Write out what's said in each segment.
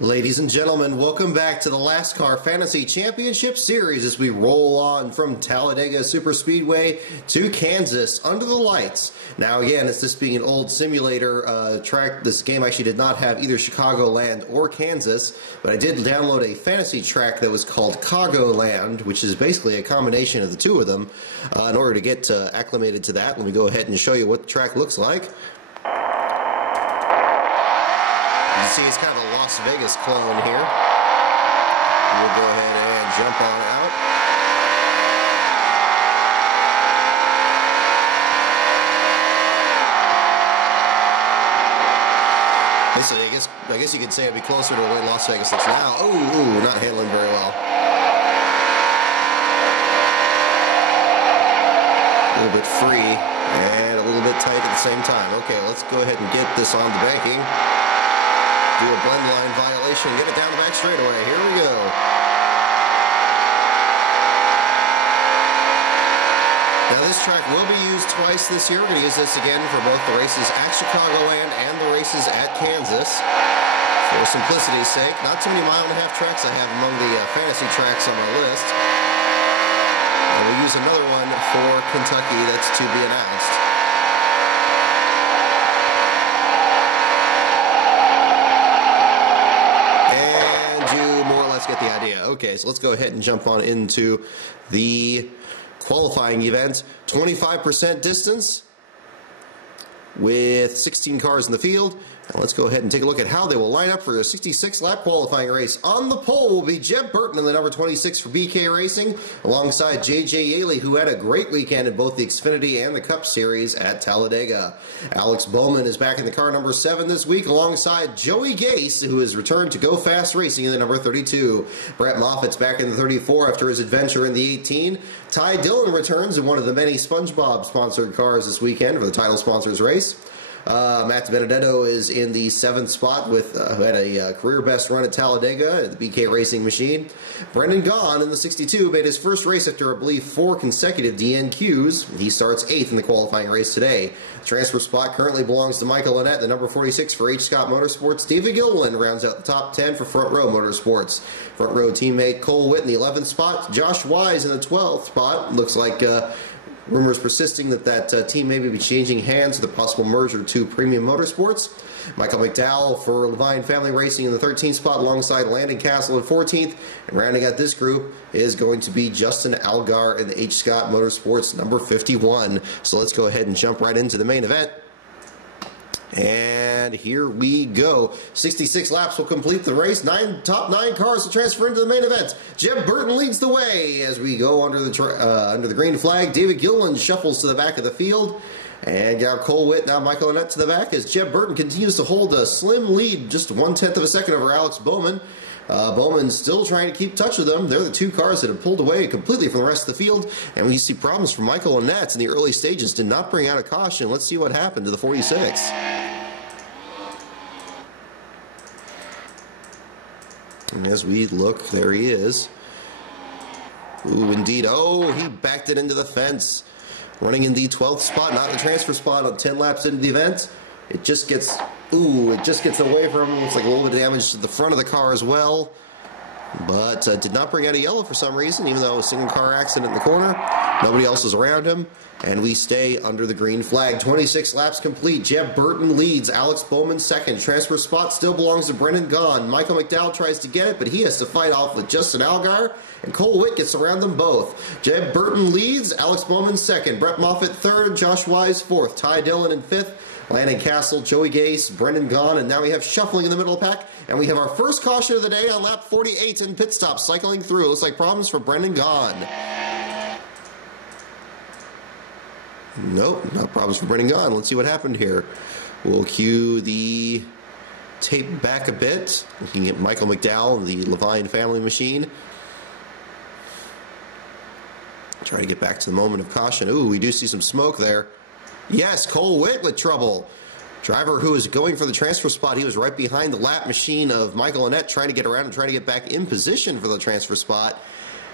Ladies and gentlemen, welcome back to the LASTCAR Fantasy Championship Series as we roll on from Talladega Superspeedway to Kansas under the lights. Now again, it's this being an old simulator track. This game actually did not have either Chicagoland or Kansas, but I did download a fantasy track that was called Chicagoland, which is basically a combination of the two of them. In order to get acclimated to that, let me go ahead and show you what the track looks like. You see it's kind of a Las Vegas clone here. We'll go ahead and jump on out. Basically, I guess you could say it'd be closer to the way Las Vegas looks now. Ooh, not handling very well. A little bit free and a little bit tight at the same time. Okay, let's go ahead and get this on the banking. Do a blend line violation, get it down the back straightaway. Here we go. Now this track will be used twice this year. We're going to use this again for both the races at Chicagoland and the races at Kansas. For simplicity's sake, not too many mile-and-a-half tracks I have among the fantasy tracks on my list. And we'll use another one for Kentucky that's to be announced. Get the idea. Okay, so let's go ahead and jump on into the qualifying event. 25% distance with 16 cars in the field. Now let's go ahead and take a look at how they will line up for the 66-lap qualifying race. On the pole will be Jeb Burton in the number 26 for BK Racing, alongside J.J. Yaley, who had a great weekend in both the Xfinity and the Cup Series at Talladega. Alex Bowman is back in the car number 7 this week, alongside Joey Gase, who has returned to Go Fast Racing in the number 32. Brett Moffitt's back in the 34 after his adventure in the 18. Ty Dillon returns in one of the many Spongebob-sponsored cars this weekend for the title sponsors race. Matt Benedetto is in the 7th spot with who had a career best run at Talladega at the BK Racing machine. Brendan Gaughan in the 62 made his first race after, I believe, 4 consecutive DNQs. He starts 8th in the qualifying race today. The transfer spot currently belongs to Michael Lynette, the number 46 for H. Scott Motorsports. David Gilliland rounds out the top 10 for Front Row Motorsports. Front Row teammate Cole Witt in the 11th spot. Josh Wise in the 12th spot. Looks like rumors persisting that team may be changing hands with a possible merger to Premium Motorsports. Michael McDowell for Levine Family Racing in the 13th spot alongside Landon Castle in 14th. And rounding out this group is going to be Justin Algar in the H. Scott Motorsports number 51. So let's go ahead and jump right into the main event. And here we go. 66 laps will complete the race. Top 9 cars will transfer into the main event. Jeb Burton leads the way as we go under the green flag. David Gilliland shuffles to the back of the field. And got Cole Witt, now Michael Lynette to the back as Jeb Burton continues to hold a slim lead, just 1/10 of a second over Alex Bowman. Bowman's still trying to keep touch with them. They're the 2 cars that have pulled away completely from the rest of the field. And we see problems from Michael Lynette in the early stages. Did not bring out a caution. Let's see what happened to the 46. And as we look, there he is. Ooh, indeed. Oh, he backed it into the fence. Running in the 12th spot, not the transfer spot on 10 laps into the event. It just gets away from him. Looks like a little bit of damage to the front of the car as well. But did not bring out a yellow for some reason, even though it was a single car accident in the corner. Nobody else is around him. And we stay under the green flag. 26 laps complete. Jeb Burton leads. Alex Bowman second. Transfer spot still belongs to Brendan Gaughan. Michael McDowell tries to get it, but he has to fight off with Justin Algar. And Cole Witt gets around them both. Jeb Burton leads. Alex Bowman second. Brett Moffitt third. Josh Wise fourth. Ty Dillon in fifth. Landon Castle, Joey Gase, Brendan Gaughan, and now we have shuffling in the middle of the pack. And we have our first caution of the day on lap 48 in pit stop, cycling through. Looks like problems for Brendan Gaughan. Nope, not problems for Brendan Gaughan. Let's see what happened here. We'll cue the tape back a bit. Looking at Michael McDowell, the Levine family machine. Try to get back to the moment of caution. Ooh, we do see some smoke there. Yes, Cole Witt with trouble. Driver who is going for the transfer spot. He was right behind the lap machine of Michael Lynette, trying to get around and trying to get back in position for the transfer spot.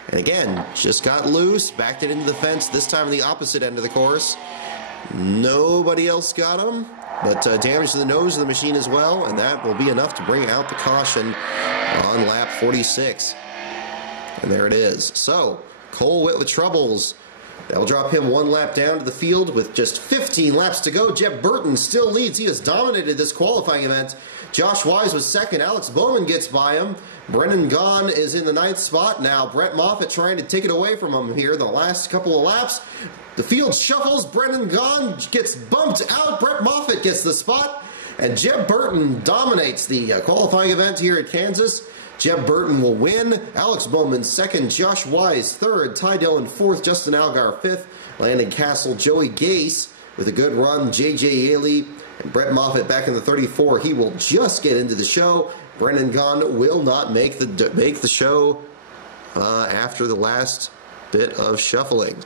And again, just got loose, backed it into the fence, this time on the opposite end of the course. Nobody else got him. but damage to the nose of the machine as well, and that will be enough to bring out the caution on lap 46. And there it is. So, Cole Witt with troubles. That'll drop him 1 lap down to the field with just 15 laps to go. Jeb Burton still leads. He has dominated this qualifying event. Josh Wise was second. Alex Bowman gets by him. Brennan Gaughan is in the 9th spot. Now Brett Moffitt trying to take it away from him here the last couple of laps. The field shuffles. Brennan Gaughan gets bumped out. Brett Moffitt gets the spot. And Jeb Burton dominates the qualifying event here at Kansas. Jeb Burton will win. Alex Bowman second. Josh Wise third. Ty Dillon fourth. Justin Allgaier fifth. Landon Castle, Joey Gase with a good run. J.J. Yaley and Brett Moffitt back in the 34. He will just get into the show. Brennan Gaughan will not make the show after the last bit of shuffling.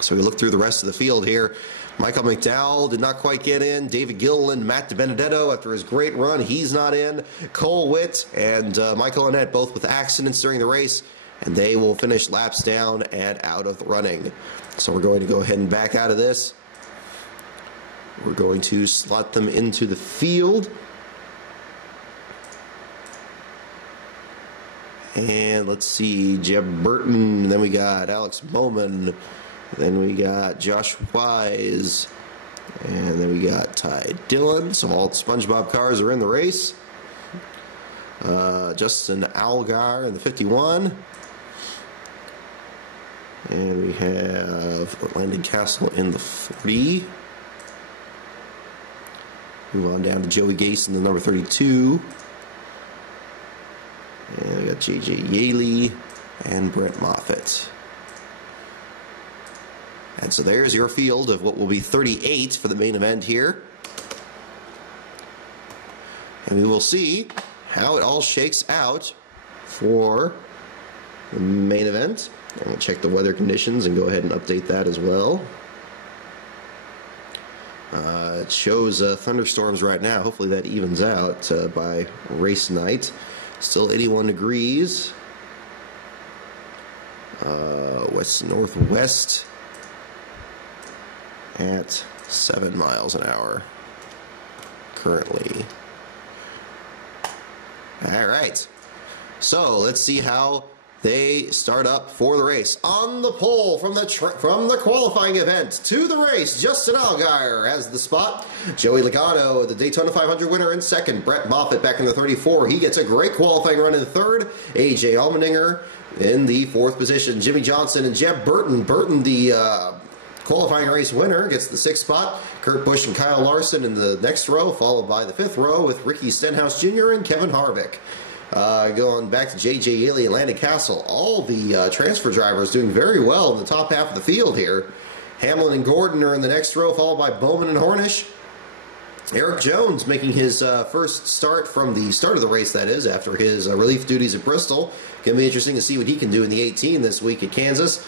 So we look through the rest of the field here. Michael McDowell did not quite get in. David Gilliland, Matt DiBenedetto, after his great run, he's not in. Cole Witt and Michael Annett both with accidents during the race, and they will finish laps down and out of the running. So we're going to go ahead and back out of this. We're going to slot them into the field. And let's see, Jeb Burton, then we got Alex Bowman. Then we got Josh Wise, and then we got Ty Dillon. So all the SpongeBob cars are in the race. Justin Allgaier in the 51. And we have Landon Castle in the 40. Move on down to Joey Gase in the number 32. And we got J.J. Yaley and Brett Moffitt. And so there's your field of what will be 38 for the main event here. And we will see how it all shakes out for the main event. I'm going to check the weather conditions and go ahead and update that as well. It shows thunderstorms right now. Hopefully that evens out by race night. Still 81 degrees. West-northwest. At 7 miles an hour currently. All right. So let's see how they start up for the race. On the pole from the qualifying event to the race, Justin Allgaier has the spot. Joey Logano, the Daytona 500 winner, in second. Brett Moffitt back in the 34. He gets a great qualifying run in third. A.J. Allmendinger in the 4th position. Jimmy Johnson and Jeb Burton. Burton, the qualifying race winner, gets the 6th spot. Kurt Busch and Kyle Larson in the next row, followed by the 5th row with Ricky Stenhouse Jr. and Kevin Harvick. Going back to J.J. Yaley and Landon Castle, all the transfer drivers doing very well in the top half of the field here. Hamlin and Gordon are in the next row, followed by Bowman and Hornish. Eric Jones making his first start from the start of the race, that is, after his relief duties at Bristol. Going to be interesting to see what he can do in the 18 this week at Kansas.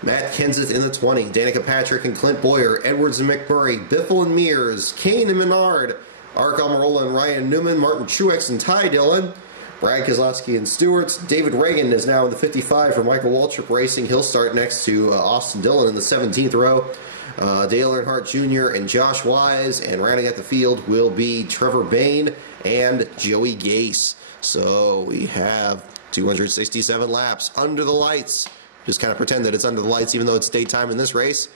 Matt Kenseth in the 20, Danica Patrick and Clint Boyer, Edwards and McMurray, Biffle and Mears, Kane and Menard, Ark Almirola and Ryan Newman, Martin Truex and Ty Dillon, Brad Keselowski and Stewart. David Reagan is now in the 55 for Michael Waltrip Racing. He'll start next to Austin Dillon in the 17th row. Dale Earnhardt Jr. and Josh Wise, and rounding out the field will be Trevor Bayne and Joey Gase. So we have 267 laps under the lights. Just kind of pretend that it's under the lights even though it's daytime in this race.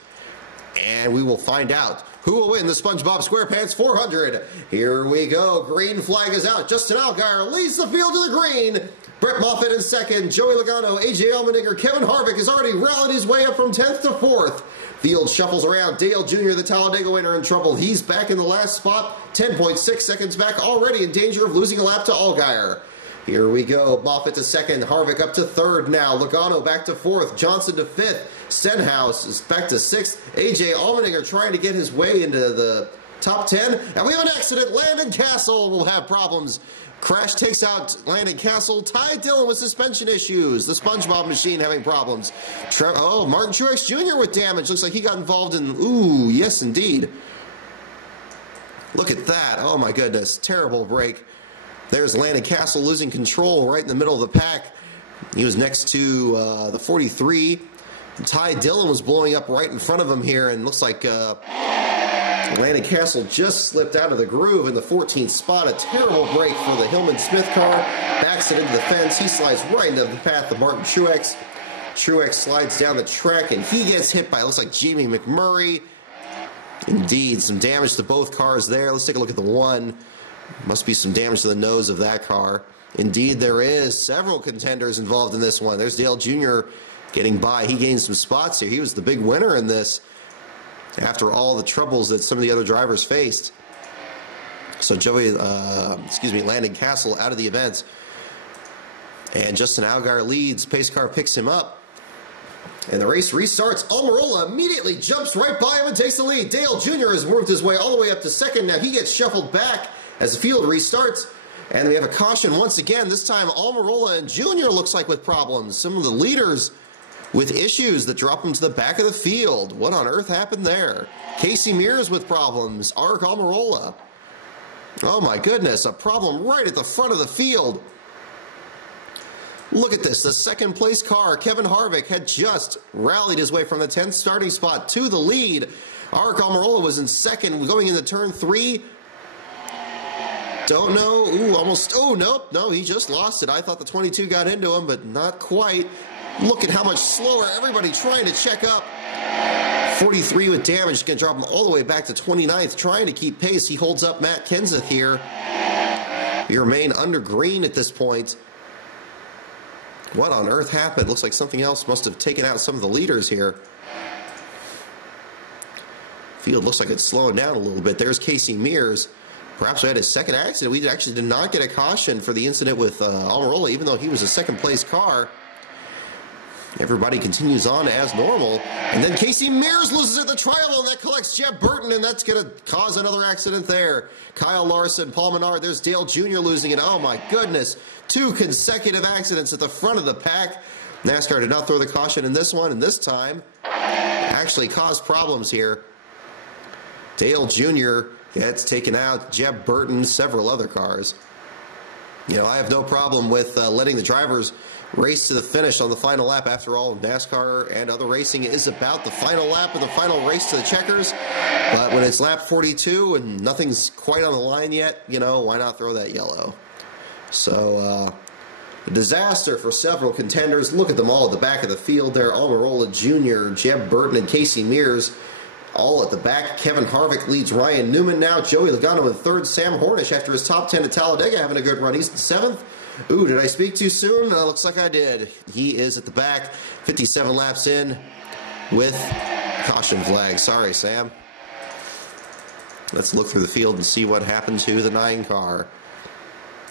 And we will find out who will win the SpongeBob SquarePants 400. Here we go. Green flag is out. Justin Allgaier leads the field to the green. Brett Moffitt in second. Joey Logano, A.J. Allmendinger, Kevin Harvick has already rallied his way up from 10th to 4th. Field shuffles around. Dale Jr., the Talladega winner, in trouble. He's back in the last spot. 10.6 seconds back, already in danger of losing a lap to Allgaier. Here we go. Moffitt to second. Harvick up to third now. Logano back to fourth. Johnson to fifth. Stenhouse is back to sixth. A.J. Allmendinger trying to get his way into the top 10. And we have an accident. Landon Castle will have problems. Crash takes out Landon Castle. Ty Dillon with suspension issues. The SpongeBob machine having problems. Martin Truex Jr. with damage. Looks like he got involved in... Ooh, yes indeed. Look at that. Oh my goodness. Terrible break. There's Landon Castle losing control right in the middle of the pack. He was next to the 43. Ty Dillon was blowing up right in front of him here, and looks like Landon Castle just slipped out of the groove in the 14th spot. A terrible break for the Hillman-Smith car. Backs it into the fence. He slides right into the path of Martin Truex. Truex slides down the track, and he gets hit by, looks like Jamie McMurray. Indeed, some damage to both cars there. Let's take a look at the one. Must be some damage to the nose of that car. Indeed, there is. Several contenders involved in this one. There's Dale Jr. getting by. He gained some spots here. He was the big winner in this after all the troubles that some of the other drivers faced. So Landon Castle out of the event. And Justin Allgaier leads. Pace car picks him up. And the race restarts. Almirola immediately jumps right by him and takes the lead. Dale Jr. has worked his way all the way up to second. Now he gets shuffled back as the field restarts. And we have a caution once again. This time Almirola and Jr. looks like with problems. Some of the leaders with issues that drop them to the back of the field. What on earth happened there? Casey Mears with problems. Ark Almirola. Oh my goodness, a problem right at the front of the field. Look at this, the second place car, Kevin Harvick, had just rallied his way from the 10th starting spot to the lead. Ark Almirola was in second going into turn 3. Don't know, nope, no, he just lost it. I thought the 22 got into him, but not quite. Look at how much slower everybody trying to check up. 43 with damage, going to drop him all the way back to 29th, trying to keep pace. He holds up Matt Kenseth here. He remain under green at this point. What on earth happened? Looks like something else must have taken out some of the leaders here. Field looks like it's slowing down a little bit. There's Casey Mears. Perhaps we had his second accident. We actually did not get a caution for the incident with Almirola, even though he was a second place car. Everybody continues on as normal. And then Casey Mears loses at the trial, and that collects Jeb Burton, and that's going to cause another accident there. Kyle Larson, Paul Menard, there's Dale Jr. losing it. Oh my goodness. 2 consecutive accidents at the front of the pack. NASCAR did not throw the caution in this one, and this time actually caused problems here. Dale Jr. gets taken out. Jeb Burton, several other cars. You know, I have no problem with letting the drivers race to the finish on the final lap. After all, NASCAR and other racing is about the final lap of the final race to the checkers. But when it's lap 42 and nothing's quite on the line yet, you know, why not throw that yellow? So, a disaster for several contenders. Look at them all at the back of the field there. Almirola Jr., Jeb Burton, and Casey Mears all at the back. Kevin Harvick leads Ryan Newman now. Joey Logano in third. Sam Hornish, after his top 10 at Talladega, having a good run. He's in seventh. Ooh, did I speak too soon? Looks like I did. He is at the back, 57 laps in with caution flag. Sorry, Sam. Let's look through the field and see what happened to the 9 car.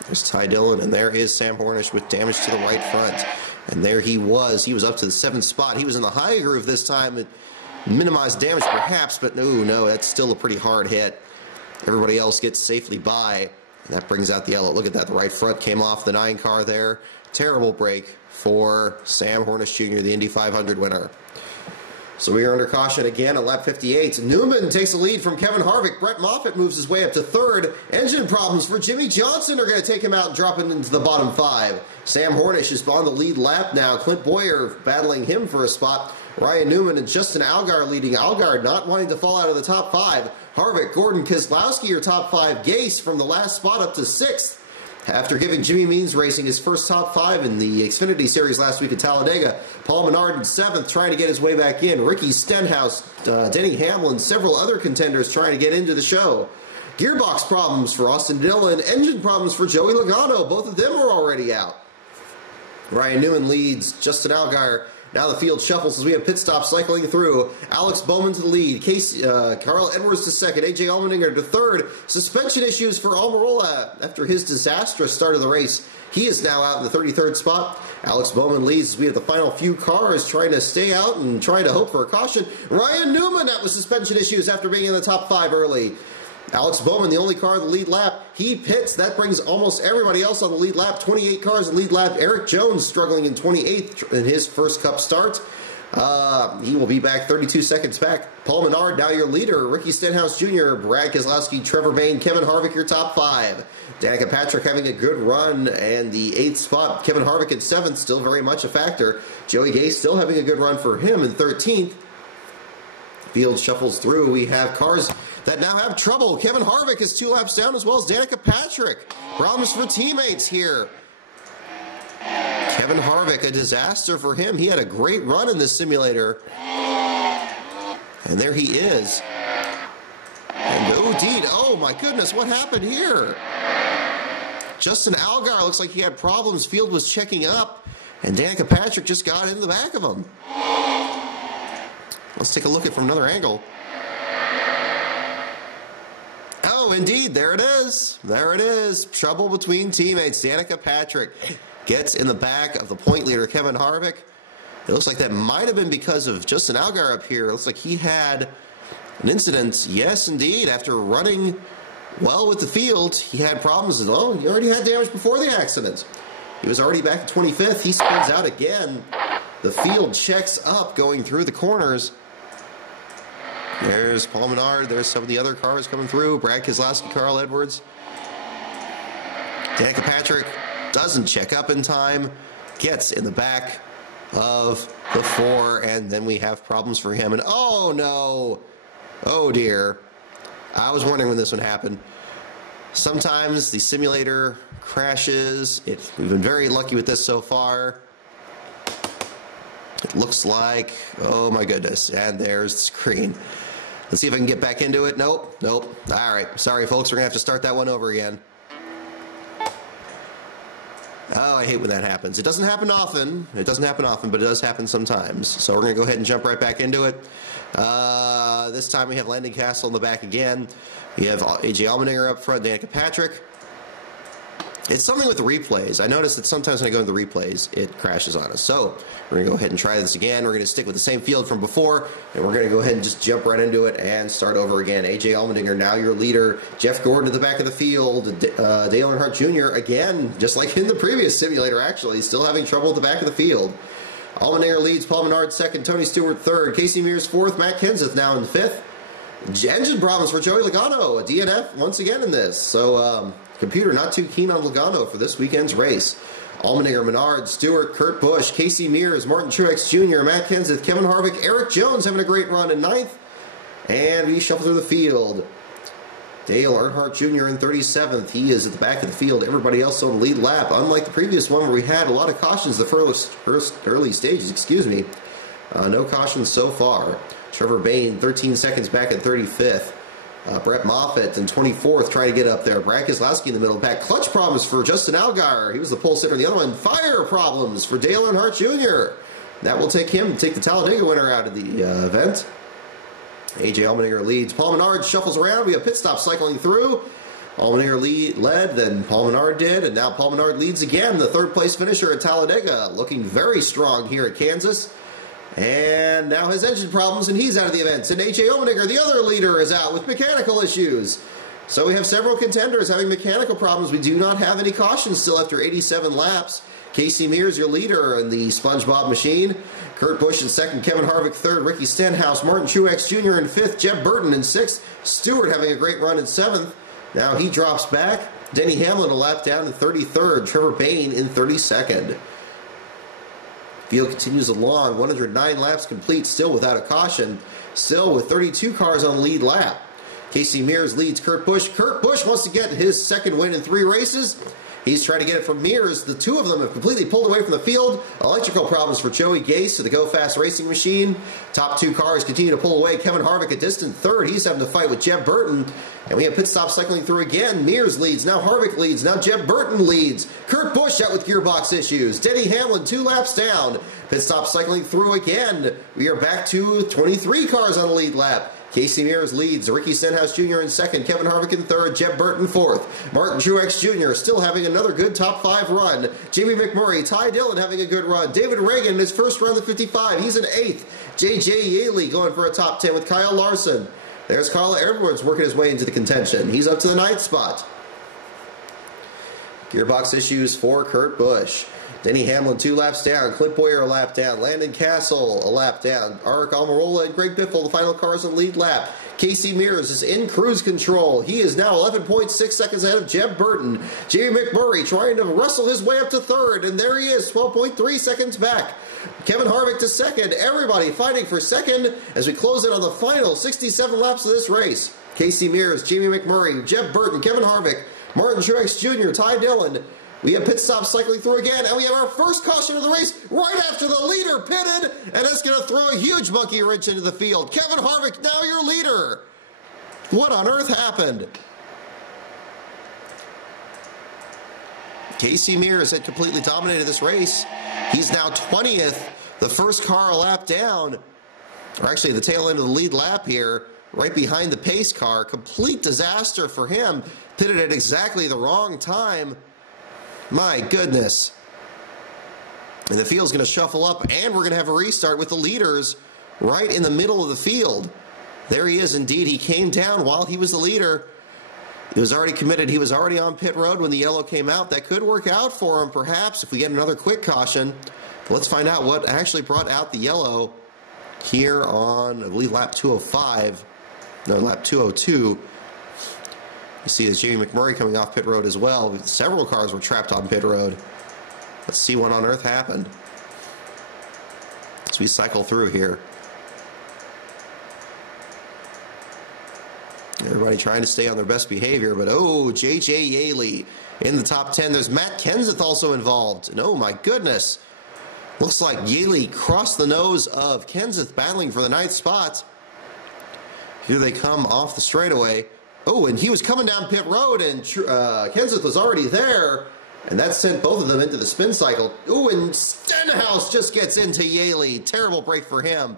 There's Ty Dillon, and there is Sam Hornish with damage to the right front. And there he was. He was up to the 7th spot. He was in the high groove this time. It minimized damage perhaps, but no, that's still a pretty hard hit. Everybody else gets safely by. And that brings out the yellow. Look at that. The right front came off the 9 car there. Terrible break for Sam Hornish Jr., the Indy 500 winner. So we are under caution again at lap 58. Newman takes the lead from Kevin Harvick. Brett Moffitt moves his way up to third. Engine problems for Jimmy Johnson are going to take him out and drop him into the bottom 5. Sam Hornish is on the lead lap now. Clint Boyer battling him for a spot. Ryan Newman and Justin Allgaier leading. Allgaier not wanting to fall out of the top 5. Harvick, Gordon, Keselowski are top 5. Gase from the last spot up to 6th. After giving Jimmy Means Racing his first top 5 in the Xfinity Series last week at Talladega. Paul Menard in 7th, trying to get his way back in. Ricky Stenhouse, Denny Hamlin, several other contenders trying to get into the show. Gearbox problems for Austin Dillon. Engine problems for Joey Logano. Both of them are already out. Ryan Newman leads. Justin Allgaier. Now the field shuffles as we have pit stops cycling through. Alex Bowman to the lead. Carl Edwards to second. A.J. Allmendinger to third. Suspension issues for Almirola after his disastrous start of the race. He is now out in the 33rd spot. Alex Bowman leads as we have the final few cars trying to stay out and trying to hope for a caution. Ryan Newman out with suspension issues after being in the top 5 early. Alex Bowman, the only car in the lead lap, he pits. That brings almost everybody else on the lead lap. 28 cars in the lead lap. Eric Jones struggling in 28th in his first Cup start. He will be back 32 seconds back. Paul Menard, now your leader. Ricky Stenhouse Jr., Brad Keselowski, Trevor Bayne, Kevin Harvick, your top 5. Danica Patrick having a good run, and the 8th spot. Kevin Harvick at 7th, still very much a factor. Joey Gase still having a good run for him in 13th. Field shuffles through. We have cars that now have trouble. Kevin Harvick is 2 laps down, as well as Danica Patrick. Problems for teammates here. Kevin Harvick, a disaster for him. He had a great run in this simulator. And there he is. And indeed, oh my goodness, what happened here? Justin Allgaier looks like he had problems. Field was checking up, and Danica Patrick just got in the back of him. Let's take a look at it from another angle. Oh, indeed, there it is. There it is. Trouble between teammates. Danica Patrick gets in the back of the point leader, Kevin Harvick. It looks like that might have been because of Justin Allgaier up here. It looks like he had an incident. Yes, indeed. After running well with the field, he had problems. Oh, he already had damage before the accident. He was already back to 25th. He spins out again. The field checks up going through the corners. There's Paul Menard. There's some of the other cars coming through. Brad Keselowski, Carl Edwards. Danica Patrick doesn't check up in time. Gets in the back of the 4, and then we have problems for him. And oh no! Oh dear. I was wondering when this would happen. Sometimes the simulator crashes. We've been very lucky with this so far. It looks like, oh my goodness, and there's the screen. Let's see if I can get back into it. Nope, nope. All right, sorry folks, we're gonna have to start that one over again. Oh, I hate when that happens. It doesn't happen often. It doesn't happen often, but it does happen sometimes. So we're going to go ahead and jump right back into it. This time we have Landon Castle in the back again. We have AJ Allmendinger up front, Danica Patrick. It's something with the replays. I noticed that sometimes when I go into the replays, it crashes on us. So we're going to go ahead and try this again. We're going to stick with the same field from before, and we're going to go ahead and just jump right into it and start over again. AJ Allmendinger, now your leader. Jeff Gordon to the back of the field. Dale Earnhardt Jr., again, just like in the previous simulator, actually, still having trouble at the back of the field. Allmendinger leads, Paul Menard second, Tony Stewart third, Casey Mears fourth, Matt Kenseth now in fifth. Engine problems for Joey Logano, a DNF once again in this. So, computer not too keen on Logano for this weekend's race. Allmendinger, Menard, Stewart, Kurt Busch, Casey Mears, Martin Truex Jr., Matt Kenseth, Kevin Harvick, Eric Jones having a great run in ninth. And we shuffle through the field. Dale Earnhardt Jr. in 37th. He is at the back of the field. Everybody else on the lead lap. Unlike the previous one where we had a lot of cautions the first early stages, excuse me. No cautions so far. Trevor Bayne, 13 seconds back at 35th. Brett Moffitt in 24th, trying to get up there. Brad Keselowski in the middle back. Clutch problems for Justin Allgaier. He was the pole sitter in the other one. Fire problems for Dale Earnhardt Jr. That will take the Talladega winner out of the event. AJ Allmendinger leads. Paul Menard shuffles around. We have pit stop cycling through. Allmendinger led, then Paul Menard did, and now Paul Menard leads again. The third place finisher at Talladega, looking very strong here at Kansas. And now his engine problems, and he's out of the event. And AJ Allmendinger, the other leader, is out with mechanical issues. So we have several contenders having mechanical problems. We do not have any cautions still after 87 laps. Casey Mears, your leader in the Spongebob machine. Kurt Busch in second, Kevin Harvick third, Ricky Stenhouse, Martin Truex Jr. in fifth, Jeb Burton in sixth, Stewart having a great run in seventh. Now he drops back. Denny Hamlin a lap down in 33rd, Trevor Bayne in 32nd. Field continues along, 109 laps complete, still without a caution, still with 32 cars on the lead lap. Casey Mears leads Kurt Busch. Kurt Busch wants to get his second win in 3 races. He's trying to get it from Mears. The two of them have completely pulled away from the field. Electrical problems for Joey Gase to the Go Fast Racing Machine. Top 2 cars continue to pull away. Kevin Harvick a distant third. He's having to fight with Jeb Burton. And we have pit stop cycling through again. Mears leads. Now Harvick leads. Now Jeb Burton leads. Kurt Busch out with gearbox issues. Denny Hamlin 2 laps down. Pit stop cycling through again. We are back to 23 cars on the lead lap. Casey Mears leads, Ricky Stenhouse Jr. in second, Kevin Harvick in third, Jeb Burton fourth, Martin Truex Jr. still having another good top 5 run, Jamie McMurray, Ty Dillon having a good run, David Reagan in his first run of the 55, he's in 8th, J.J. Yaley going for a top 10 with Kyle Larson. There's Kyle Edwards working his way into the contention. He's up to the 9th spot. Gearbox issues for Kurt Busch. Denny Hamlin 2 laps down, Clint Boyer a lap down, Landon Castle a lap down, Aric Almirola and Greg Biffle, the final cars on the lead lap. Casey Mears is in cruise control. He is now 11.6 seconds ahead of Jeb Burton. Jamie McMurray trying to wrestle his way up to third, and there he is, 12.3 seconds back. Kevin Harvick to second. Everybody fighting for second as we close in on the final 67 laps of this race. Casey Mears, Jamie McMurray, Jeb Burton, Kevin Harvick, Martin Truex Jr., Ty Dillon. We have pit stops cycling through again, and we have our first caution of the race right after the leader pitted, and it's going to throw a huge monkey wrench into the field. Kevin Harvick, now your leader. What on earth happened? Casey Mears had completely dominated this race. He's now 20th, the first car a lap down, or actually the tail end of the lead lap here, right behind the pace car. Complete disaster for him. Pitted at exactly the wrong time. My goodness. And the field's going to shuffle up, and we're going to have a restart with the leaders right in the middle of the field. There he is indeed. He came down while he was the leader. He was already committed. He was already on pit road when the yellow came out. That could work out for him, perhaps, if we get another quick caution. Let's find out what actually brought out the yellow here on, I believe, lap 205. No, lap 202. You see there's Jamie McMurray coming off pit road as well. Several cars were trapped on pit road. Let's see what on earth happened as we cycle through here. Everybody trying to stay on their best behavior, but oh, J.J. Yaley in the top 10. There's Matt Kenseth also involved. And oh my goodness. Looks like Yaley crossed the nose of Kenseth, battling for the 9th spot. Here they come off the straightaway. Oh, and he was coming down pit road, and Kenseth was already there, and that sent both of them into the spin cycle. Oh, and Stenhouse just gets into Yaley. Terrible break for him.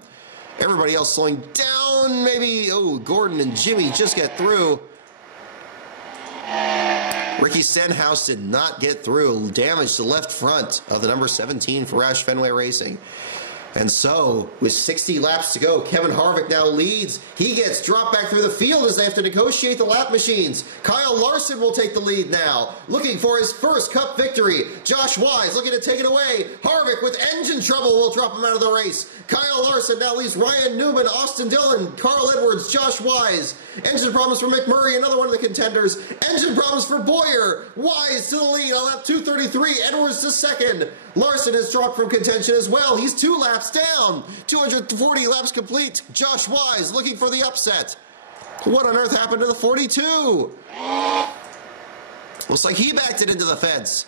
Everybody else slowing down, maybe. Oh, Gordon and Jimmy just get through. Ricky Stenhouse did not get through. Damage to left front of the number 17 for Roush Fenway Racing. And so, with 60 laps to go, Kevin Harvick now leads. He gets dropped back through the field as they have to negotiate the lap machines. Kyle Larson will take the lead now, looking for his first Cup victory. Josh Wise looking to take it away. Harvick with engine trouble will drop him out of the race. Kyle Larson now leads Ryan Newman, Austin Dillon, Carl Edwards, Josh Wise. Engine problems for McMurray, another one of the contenders. Engine problems for Boyer. Wise to the lead on lap 233. Edwards to second. Larson has dropped from contention as well. He's 2 laps down. 240 laps complete. Josh Wise looking for the upset. What on earth happened to the 42? Looks like he backed it into the fence.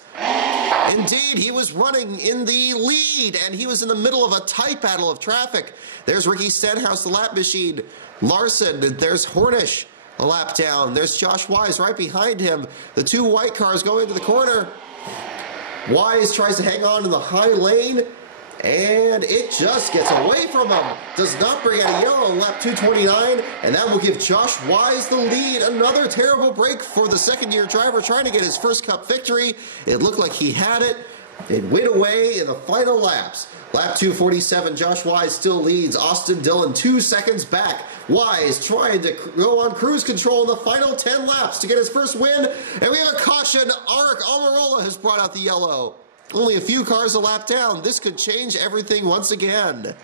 Indeed, he was running in the lead, and he was in the middle of a tight battle of traffic. There's Ricky Stenhouse, the lap machine. Larson, there's Hornish, a lap down. There's Josh Wise right behind him. The 2 white cars go into the corner. Wise tries to hang on in the high lane, and it just gets away from him. Does not bring out a yellow on lap 229, and that will give Josh Wise the lead. Another terrible break for the second-year driver trying to get his first Cup victory. It looked like he had it. It went away in the final laps. Lap 247, Josh Wise still leads. Austin Dillon 2 seconds back. Wise trying to go on cruise control in the final 10 laps to get his first win. And we have a caution. Aric Almirola has brought out the yellow. Only a few cars a lap down. This could change everything once again.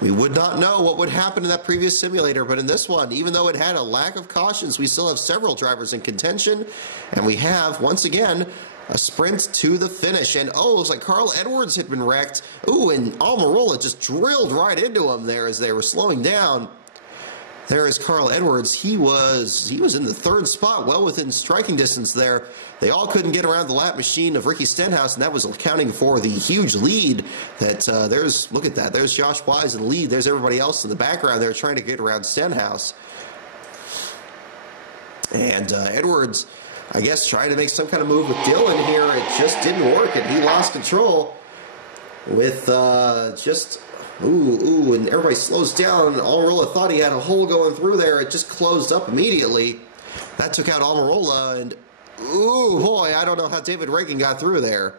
We would not know what would happen in that previous simulator, but in this one, even though it had a lack of cautions, we still have several drivers in contention, and we have, once again, a sprint to the finish. And oh, it looks like Carl Edwards had been wrecked. Ooh, and Almirola just drilled right into him there as they were slowing down. There is Carl Edwards. He was in the 3rd spot, well within striking distance there. They all couldn't get around the lap machine of Ricky Stenhouse, and that was accounting for the huge lead that look at that. There's Josh Wise in the lead. There's everybody else in the background there trying to get around Stenhouse. And Edwards, I guess, trying to make some kind of move with Dillon here. It just didn't work, and he lost control with Ooh, and everybody slows down. Almirola thought he had a hole going through there. It just closed up immediately. That took out Almirola, and ooh, boy, I don't know how David Reagan got through there.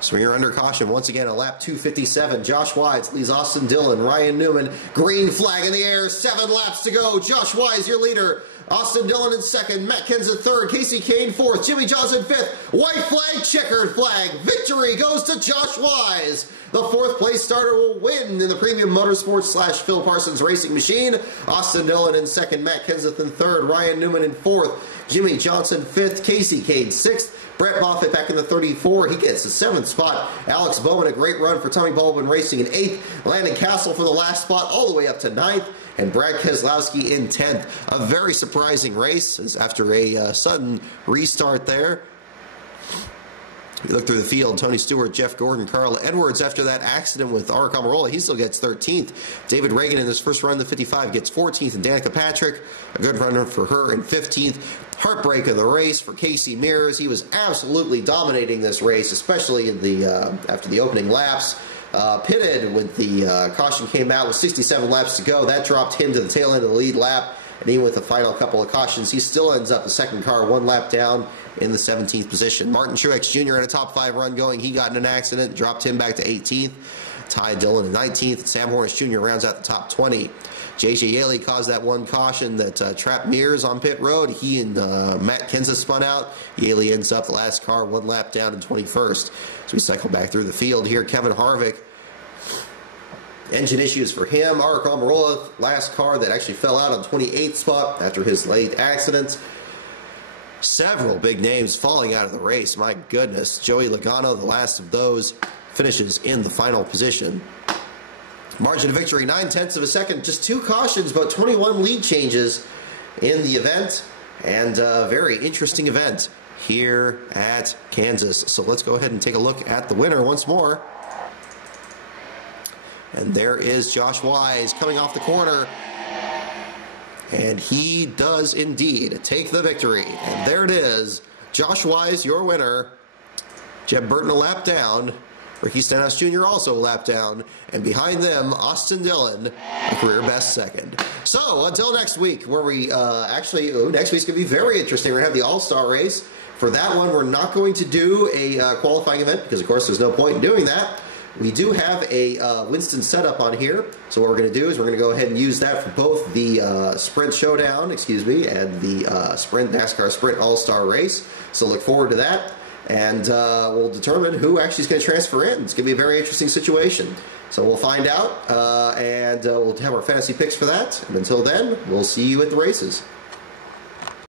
So you're under caution once again on lap 257. Josh Wise leads Austin Dillon, Ryan Newman, green flag in the air, 7 laps to go. Josh Wise, your leader. Austin Dillon in 2nd, Matt Kenseth 3rd, Casey Kane 4th, Jimmy Johnson 5th, white flag, checkered flag. Victory goes to Josh Wise. The 4th place starter will win in the Premium Motorsports / Phil Parsons Racing Machine. Austin Dillon in 2nd, Matt Kenseth in 3rd, Ryan Newman in 4th, Jimmy Johnson 5th, Casey Cade 6th, Brett Moffitt back in the 34. He gets the 7th spot. Alex Bowman, a great run for Tommy Baldwin Racing in 8th. Landon Castle for the last spot all the way up to 9th. And Brad Keselowski in 10th. A very surprising race after a sudden restart there. You look through the field, Tony Stewart, Jeff Gordon, Carl Edwards after that accident with Arik Almirola, he still gets 13th. David Reagan in his first run, the 55, gets 14th. And Danica Patrick, a good runner for her in 15th. Heartbreak of the race for Casey Mears. He was absolutely dominating this race, especially in the after the opening laps. Pitted when the caution came out with 67 laps to go. That dropped him to the tail end of the lead lap. And even with the final couple of cautions, he still ends up the second car, 1 lap down in the 17th position. Martin Truex Jr. had a top 5 run going. He got in an accident, dropped him back to 18th. Ty Dillon in 19th. Sam Hornish Jr. rounds out the top 20. J.J. Yaley caused that one caution that trapped Mears on pit road. He and Matt Kenseth spun out. Yaley ends up the last car, 1 lap down in 21st. So we cycle back through the field here. Kevin Harvick. Engine issues for him. Arik Almirola, last car that actually fell out on 28th spot after his late accident. Several big names falling out of the race. My goodness. Joey Logano, the last of those, finishes in the final position. Margin of victory, 9/10 of a second. Just 2 cautions, but 21 lead changes in the event. And a very interesting event here at Kansas. So let's go ahead and take a look at the winner once more. And there is Josh Wise coming off the corner. And he does indeed take the victory. And there it is. Josh Wise, your winner. Jeb Burton a lap down. Ricky Stenhouse Jr. also a lap down. And behind them, Austin Dillon, a career best second. So, until next week, where we next week's going to be very interesting. We're going to have the All-Star race. For that one, we're not going to do a qualifying event because, of course, there's no point in doing that. We do have a Winston setup on here, so what we're going to do is we're going to go ahead and use that for both the Sprint Showdown, and the Sprint NASCAR Sprint All-Star Race. So look forward to that, and we'll determine who actually is going to transfer in. It's going to be a very interesting situation. So we'll find out, and we'll have our fantasy picks for that. And until then, we'll see you at the races.